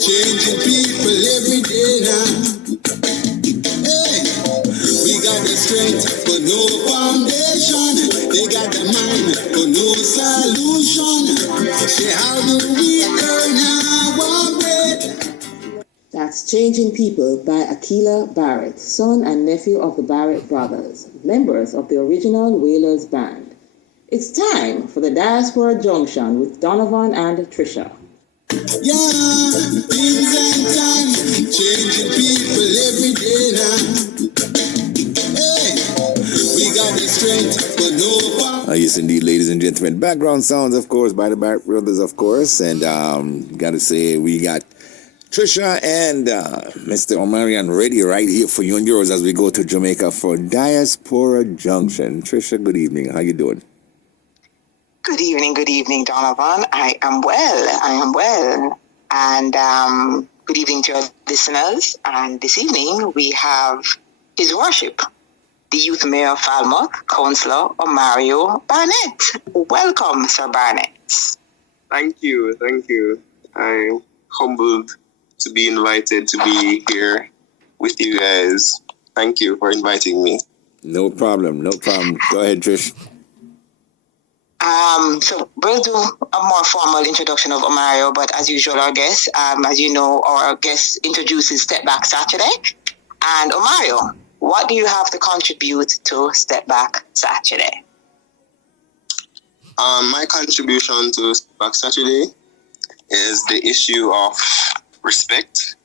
changing people every day now. Hey, we got the strength, but no foundation. They got the mind, but no solution. Say, how do we earn our bread? That's Changing People by Akila Barrett, son and nephew of the Barrett brothers, members of the original Wailers band. It's time for the Diaspora Junction with Donovan and Trisha. Yeah, things and times, changing people every day now. Hey, we got the strength, but no power. Yes, indeed, ladies and gentlemen. Background sounds, of course, by the Barrett brothers, of course. And got to say, we got Trisha and Mr. Omario ready right here for you and yours as we go to Jamaica for Diaspora Junction. Trisha, good evening. How you doing? Good evening, Donovan. I am well. And good evening to our listeners. And this evening we have His Worship, the Youth Mayor of Falmouth, Councillor Omario Barnett. Welcome, Sir Barnett. Thank you. I'm humbled to be invited to be here with you guys. Thank you for inviting me. No problem. Go ahead, Trish. So we'll do a more formal introduction of Omario, but as usual, our guest, as you know, our guest introduces Step Back Saturday. And Omario, what do you have to contribute to Step Back Saturday? My contribution to Step Back Saturday is the issue of respect.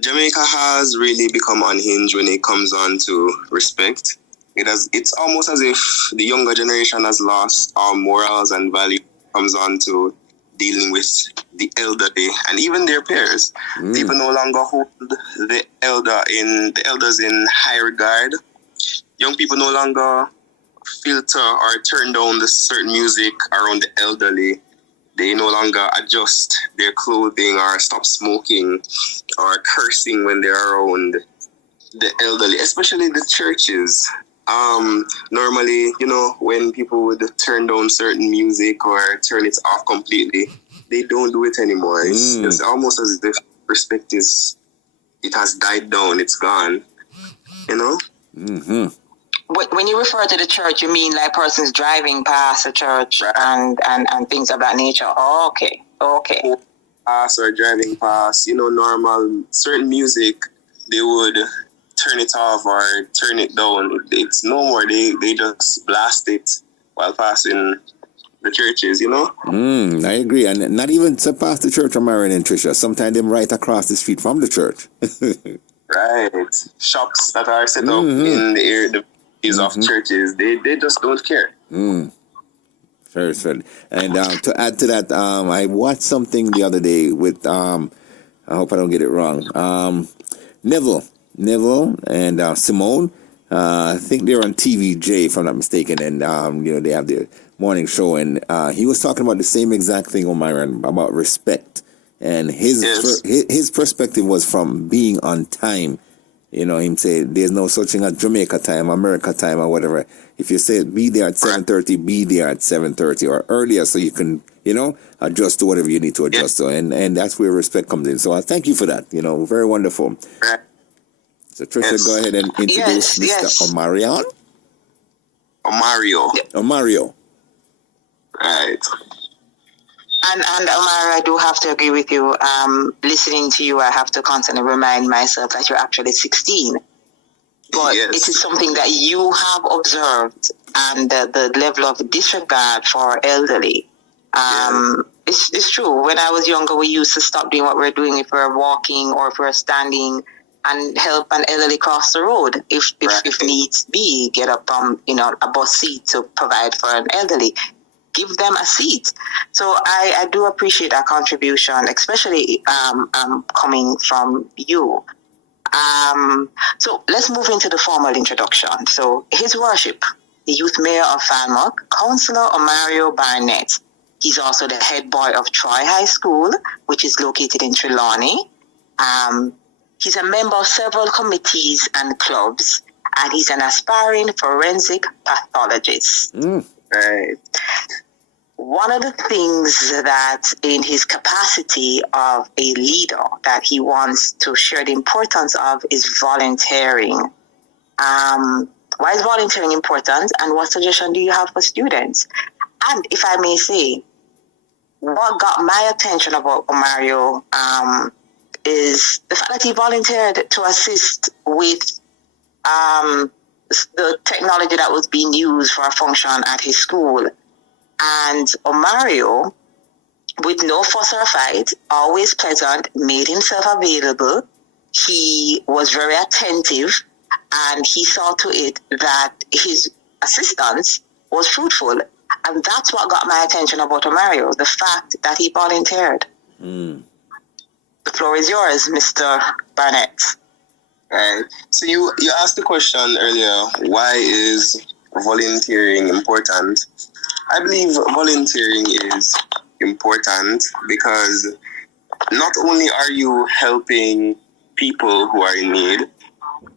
Jamaica has really become unhinged when it comes on to respect. It's almost as if the younger generation has lost all morals and value comes on to dealing with the elderly and even their peers. People no longer hold the elders in high regard. Young people no longer filter or turn down the certain music around the elderly. They no longer adjust their clothing or stop smoking or cursing when they're around the elderly, especially the churches. Normally, when people would turn down certain music or turn it off completely, they don't do it anymore. It's almost as if respect it has died down. It's gone. Mm-hmm. When you refer to the church, you mean like persons driving past the church, right, and things of that nature? Oh, okay. Past or driving past, normal certain music, they would turn it off or turn it down. It's no more. They just blast it while passing the churches, I agree. And not even to pass the church, Omario and Trisha. Sometimes them right across the street from the church. Right. Shops that are set up in the area of churches, they just don't care. Very fair. And to add to that, I watched something the other day with, I hope I don't get it wrong, Neville and Simone. I think they're on TVJ, if I'm not mistaken, and they have their morning show, and he was talking about the same exact thing, Omario, about respect, and his perspective was from being on time. Him say there's no such thing as Jamaica time, America time, or whatever. If you say be there at 7:30, be there at 7:30 or earlier, so you can adjust to whatever you need to adjust to, and that's where respect comes in. So I thank you for that. Very wonderful. So Trisha, go ahead and introduce Mr. Omario. Omario. Right. And Omario, I do have to agree with you. Listening to you, I have to constantly remind myself that you're actually 16. But it is something that you have observed, and the level of disregard for elderly. It's true. When I was younger, we used to stop doing what we're doing if we're walking or if we're standing and help an elderly cross the road if needs be. Get up from a bus seat to provide for an elderly. Give them a seat. So I do appreciate that contribution, especially coming from you. So let's move into the formal introduction. So His Worship, the Youth Mayor of Falmouth, Councillor Omario Barnett. He's also the head boy of Troy High School, which is located in Trelawney. He's a member of several committees and clubs, and he's an aspiring forensic pathologist. Right. one of the things that in his capacity of a leader that he wants to share the importance of is volunteering. Why is volunteering important, and what suggestion do you have for students? And if I may say, what got my attention about Omario is the fact that he volunteered to assist with the technology that was being used for a function at his school. And Omario, with no fuss or fight, always pleasant, made himself available. He was very attentive, and he saw to it that his assistance was fruitful. And that's what got my attention about Omario, the fact that he volunteered. The floor is yours, Mr. Barnett. Right. So you asked the question earlier, why is volunteering important? I believe volunteering is important because not only are you helping people who are in need,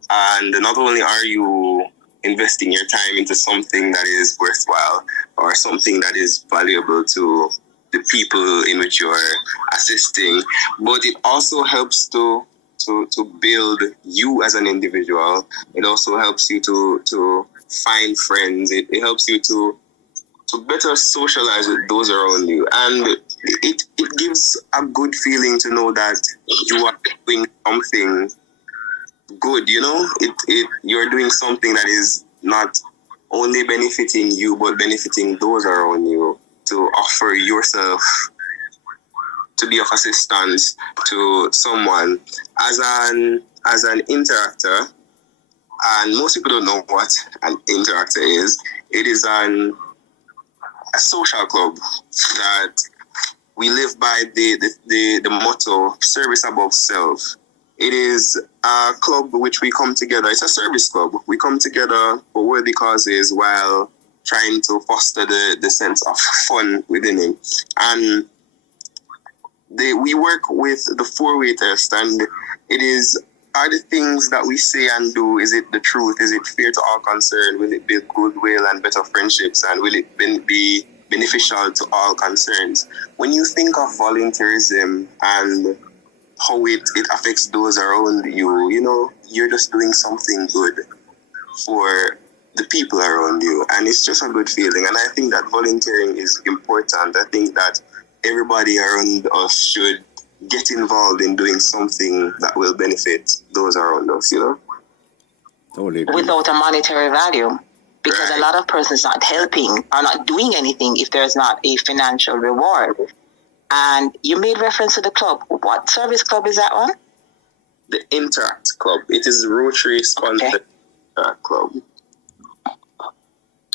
and not only are you investing your time into something that is worthwhile or something that is valuable to the people in which you're assisting, but it also helps to build you as an individual. It also helps you to find friends. It helps you to better socialize with those around you. And it gives a good feeling to know that you are doing something good, you know? You're doing something that is not only benefiting you, but benefiting those around you, to offer yourself to be of assistance to someone as an interactor. And most people don't know what an interactor is. It is a social club that we live by the motto, service above self. It is a club which we come together. It's a service club. We come together for worthy causes while trying to foster the sense of fun within it. And we work with the 4-way test, and it is, are the things that we say and do, is it the truth? Is it fair to all concerned? Will it build goodwill and better friendships? And will it be beneficial to all concerned? When you think of volunteerism and how it affects those around you, you know, you're just doing something good for the people around you. And it's just a good feeling. And I think that volunteering is important. I think that everybody around us should get involved in doing something that will benefit those around us, you know? Totally. Without a monetary value. Because Right. a lot of persons not helping or not doing anything if there's not a financial reward. And you made reference to the club. What service club is that one? The Interact Club. It is Rotary sponsored club.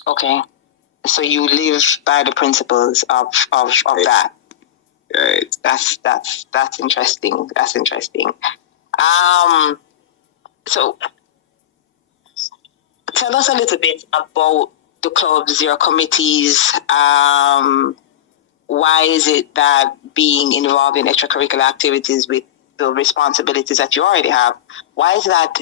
Okay. So you live by the principles of that. Right. That's interesting. That's interesting. So tell us a little bit about the clubs, your committees. Why is it that being involved in extracurricular activities with the responsibilities that you already have, why is that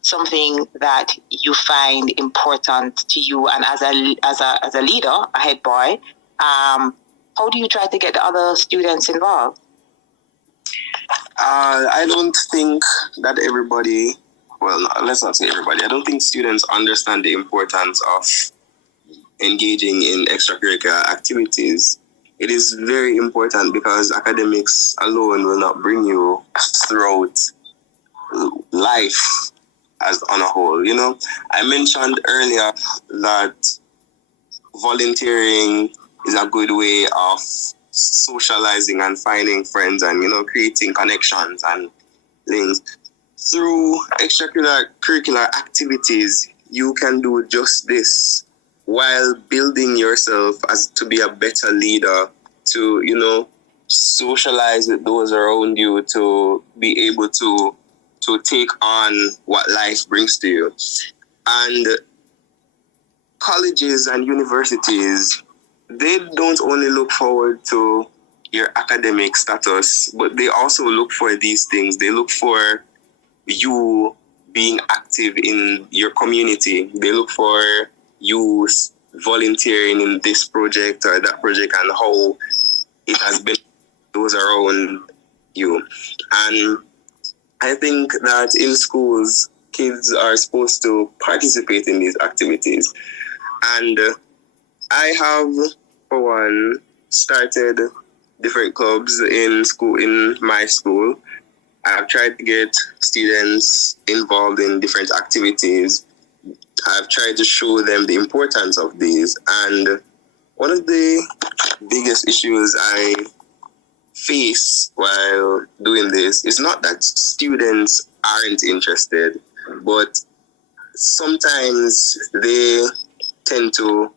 something that you find important to you? And as a leader, a head boy, how do you try to get the other students involved? I don't think that everybody, well, let's not say everybody, I don't think students understand the importance of engaging in extracurricular activities. It is very important because academics alone will not bring you throughout life as on a whole, you know. I mentioned earlier that volunteering is a good way of socializing and finding friends and, you know, creating connections and links. Through extracurricular activities, you can do just this while building yourself as to be a better leader, to, you know, socialize with those around you, to be able to take on what life brings to you. And colleges and universities, they don't only look forward to your academic status, but they also look for these things. They look for you being active in your community. They look for you volunteering in this project or that project and how it has been those around you. And I think that in schools, kids are supposed to participate in these activities. And I have, for one, started different clubs in school, in my school. I've tried to get students involved in different activities. I've tried to show them the importance of these. And one of the biggest issues I face while doing this is not that students aren't interested, but sometimes they tend to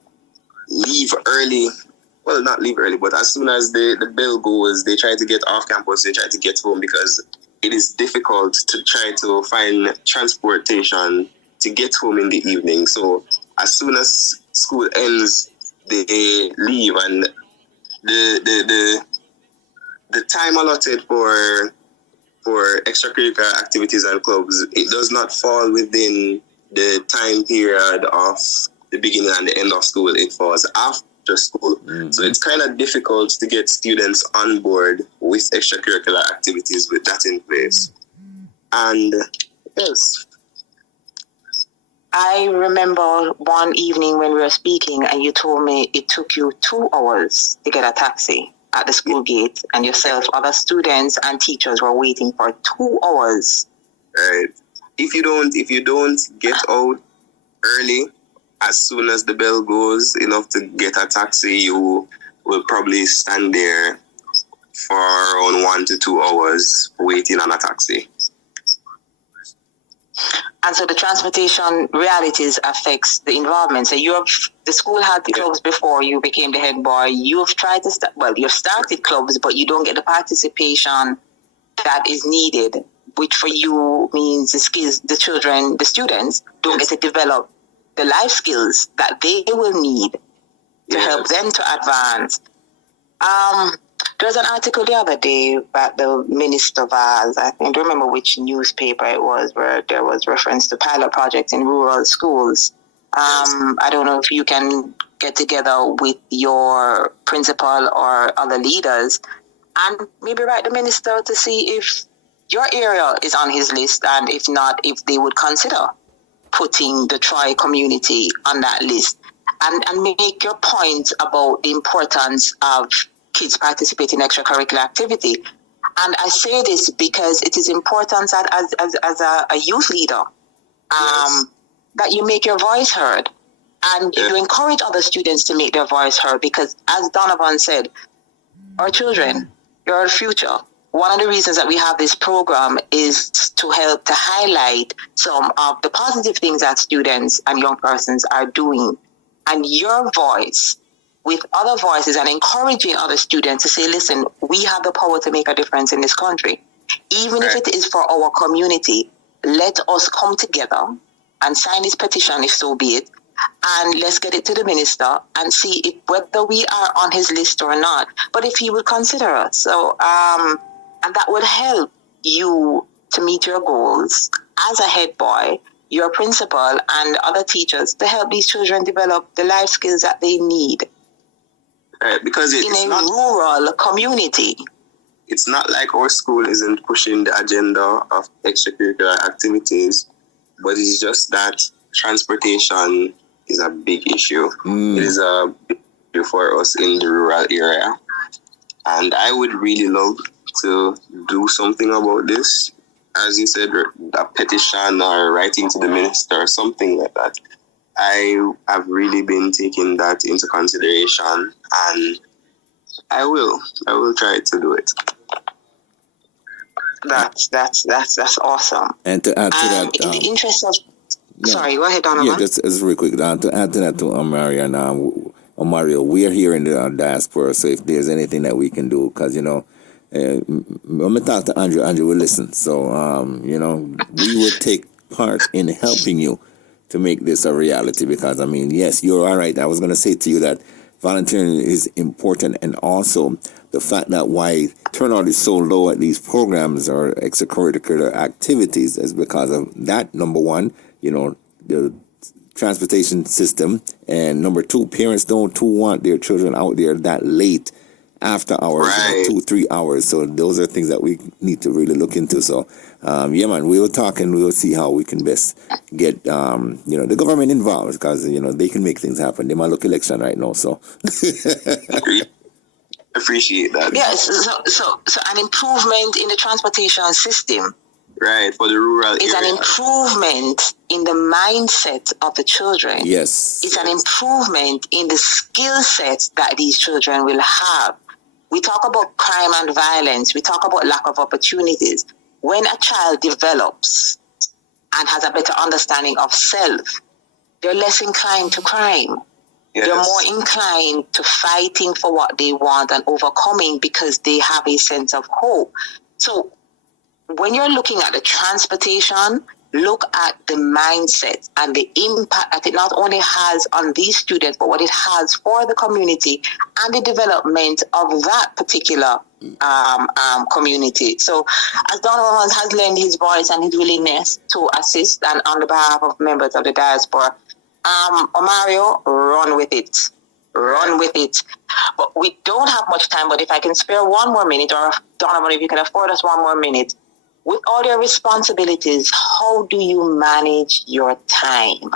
leave early. Well, not leave early, but as soon as the bell goes, they try to get off campus, they try to get home because it is difficult to try to find transportation to get home in the evening. So as soon as school ends, they leave, and the time allotted for extracurricular activities and clubs, it does not fall within the time period of the beginning and the end of school. It falls after school. Mm-hmm. So it's kind of difficult to get students on board with extracurricular activities with that in place. And yes. I remember one evening when we were speaking and you told me it took you 2 hours to get a taxi at the school gate, and yourself, other students and teachers were waiting for 2 hours. Right. If you don't get out early, as soon as the bell goes, enough to get a taxi, you will probably stand there for around 1 to 2 hours waiting on a taxi. And so the transportation realities affects the involvement. So the school had clubs before you became the head boy. You've tried to you've started clubs, but you don't get the participation that is needed, which for you means the skills, the students don't get to develop the life skills that they will need to help them to advance. There was an article the other day about the Minister Vaz, I don't remember which newspaper it was, where there was reference to pilot projects in rural schools. I don't know if you can get together with your principal or other leaders and maybe write the minister to see if your area is on his list, and if not, if they would consider putting the Troy community on that list, and make your point about the importance of kids participating in extracurricular activity. And I say this because it is important that as a youth leader, that you make your voice heard, and you encourage other students to make their voice heard, because as Donovan said, our children, you're our future. One of the reasons that we have this program is to help to highlight some of the positive things that students and young persons are doing. And your voice with other voices and encouraging other students to say, listen, we have the power to make a difference in this country. Even if it is for our community, let us come together and sign this petition, if so be it, and let's get it to the minister and see whether we are on his list or not. But if he would consider us. So, and that would help you to meet your goals as a head boy, your principal, and other teachers to help these children develop the life skills that they need. Because it's in a not rural community. It's not like our school isn't pushing the agenda of extracurricular activities, but it's just that transportation is a big issue. It is a big issue for us in the rural area. And I would really love to do something about this. As you said, a petition or writing to the minister or something like that. I have really been taking that into consideration, and I will try to do it. That's awesome. And to add to that, in the interest of, sorry, go ahead, Donovan. Yeah, just real quick. To add to that, to Omario, we are here in the diaspora, so if there's anything that we can do, because when we talk to Andrew will listen. So we will take part in helping you to make this a reality, because yes, you're all right. I was going to say to you that volunteering is important, and also the fact that why turnout is so low at these programs or extracurricular activities is because of that. Number one, the transportation system, and number two, parents don't too want their children out there that late after hours, Right. 2-3 hours. So those are things that we need to really look into. So yeah, man, we will talk and we will see how we can best get the government involved, because they can make things happen. They might look election right now, so Appreciate that. Yes, so an improvement in the transportation system, Right, for the rural is an area. improvement in the mindset of the children. yes. It's an improvement in the skill sets that these children will have. We talk about crime and violence. We talk about lack of opportunities. When a child develops and has a better understanding of self, they're less inclined to crime. Yes. They're more inclined to fighting for what they want and overcoming because they have a sense of hope. So when you're looking at the transportation, look at the mindset and the impact that it not only has on these students, but what it has for the community and the development of that particular community. So as Donovan has lent his voice and his willingness to assist, and on the behalf of members of the diaspora, Omario, run with it. Run with it. But we don't have much time, but if I can spare one more minute, or Donovan, if you can afford us one more minute, with all your responsibilities, how do you manage your time?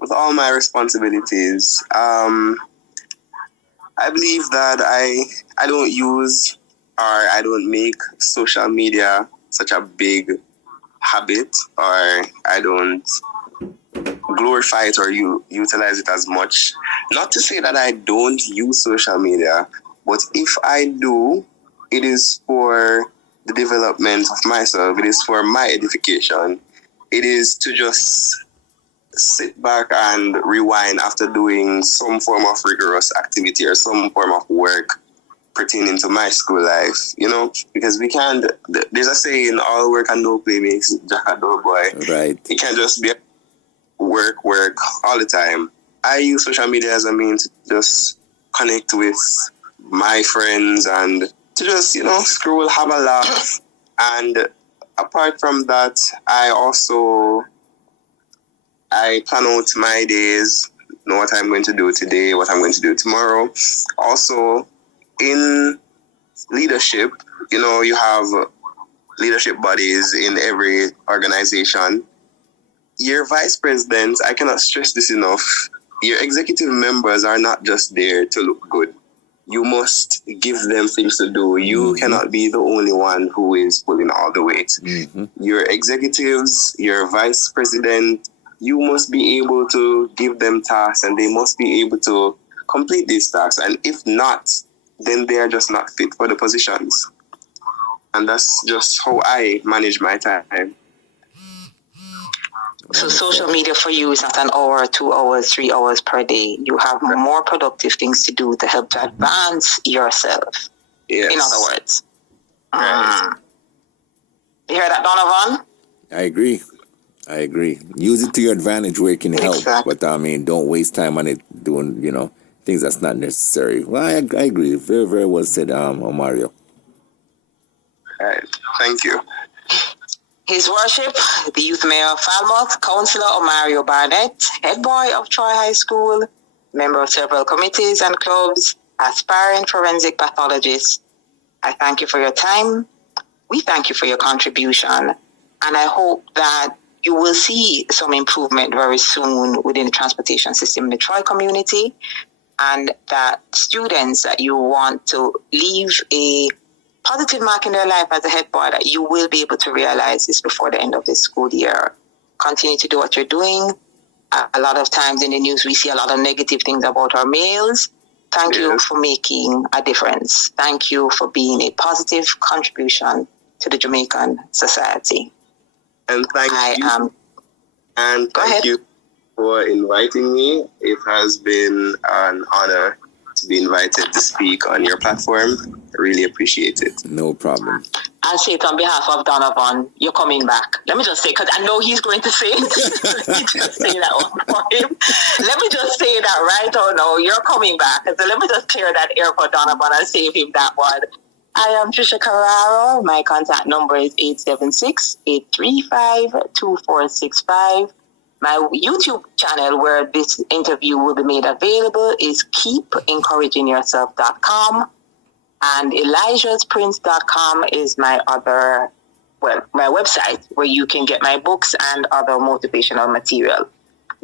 With all my responsibilities, I believe that I don't use, or I don't make social media such a big habit, or I don't glorify it or utilize it as much. Not to say that I don't use social media, but if I do, it is for the development of myself. It is for my edification. It is to just sit back and rewind after doing some form of rigorous activity or some form of work pertaining to my school life, because we can't, there's a saying, all work and no play makes Jack a dull boy. Right. It can't just be work all the time. I use social media as a means to just connect with my friends and to just, scroll, have a laugh. And apart from that, I plan out my days, know what I'm going to do today, what I'm going to do tomorrow. Also, in leadership, you have leadership bodies in every organization. Your vice presidents, I cannot stress this enough, your executive members are not just there to look good. You must give them things to do. You cannot be the only one who is pulling all the weight. Your executives, your vice president, you must be able to give them tasks and they must be able to complete these tasks. And if not, then they are just not fit for the positions. And that's just how I manage my time. So social media for you is not an hour, 2 hours, 3 hours per day. You have more productive things to do to help to advance yourself. Yes. In other words. Right. You hear that, Donovan? I agree. Use it to your advantage where it can help. Exactly. But don't waste time on it doing, things that's not necessary. Well, I agree. Very, very well said, Omario. Right. Thank you. His Worship, the Youth Mayor of Falmouth, Councillor Omario Barnett, head boy of Troy High School, member of several committees and clubs, aspiring forensic pathologist. I thank you for your time. We thank you for your contribution. And I hope that you will see some improvement very soon within the transportation system in the Troy community, and that students that you want to leave a positive mark in their life as a head boy, that you will be able to realize this before the end of this school year. Continue to do what you're doing. A lot of times in the news, we see a lot of negative things about our males. Thank you for making a difference. Thank you for being a positive contribution to the Jamaican society. And thank you for inviting me. It has been an honor to be invited to speak on your platform. I really appreciate it. No problem. I'll say it on behalf of Donovan, you're coming back. Let me just say, because I know he's going to say it. Let me just say that one for him. Let me just say that right or no, you're coming back. So let me just clear that air for Donovan and save him that one. I am Trisha Carraro. My contact number is 876-835-2465. My YouTube channel where this interview will be made available is keepencouragingyourself.com, and elijahsprince.com is my website where you can get my books and other motivational material.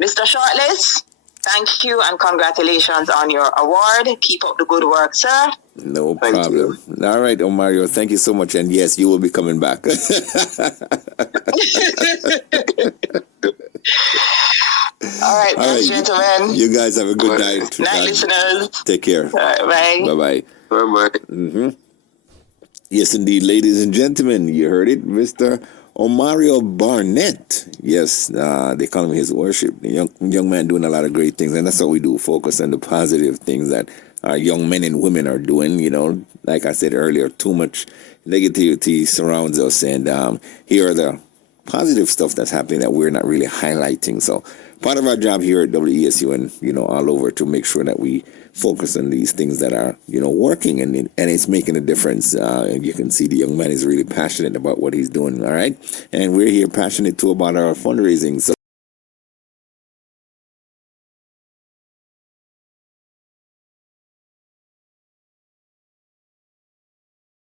Mr. Shortlist, thank you and congratulations on your award. Keep up the good work, sir. No problem. All right, Omario, thank you so much. And yes, you will be coming back. All right, gentlemen. You guys have a good night. Night, listeners. Take care. All right, bye. Bye-bye. Bye-bye. Mm-hmm. Yes, indeed, ladies and gentlemen, you heard it, Mr. Omario Barnett. Yes, they call him his worship. The young man doing a lot of great things, and that's what we do, focus on the positive things that our young men and women are doing. You know, like I said earlier, too much negativity surrounds us, and here are the positive stuff that's happening that we're not really highlighting. So part of our job here at WESU and, you know, all over to make sure that we focus on these things that are, you know, working and it's making a difference. And you can see the young man is really passionate about what he's doing. All right. And we're here passionate too about our fundraising. So